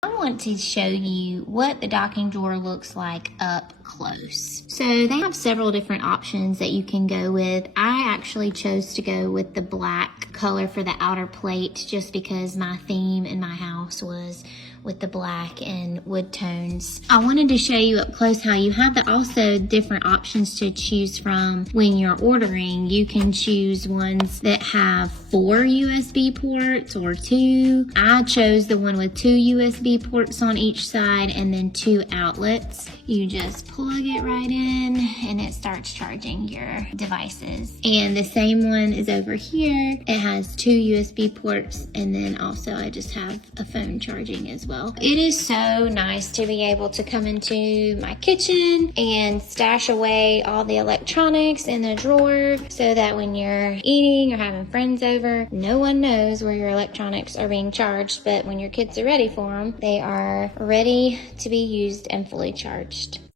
I want to show you what the docking drawer looks like up close. So they have several different options that you can go with. I actually chose to go with the black color for the outer plate just because my theme in my house was with the black and wood tones. I wanted to show you up close how you have also different options to choose from when you're ordering. You can choose ones that have 4 USB ports or 2. I chose the one with 2 USB ports on each side and then 2 outlets. You just plug it right in and it starts charging your devices. And the same one is over here. It has 2 USB ports, and then also I just have a phone charging as well. It is so nice to be able to come into my kitchen and stash away all the electronics in the drawer so that when you're eating or having friends over, no one knows where your electronics are being charged, but when your kids are ready for them, they are ready to be used and fully charged.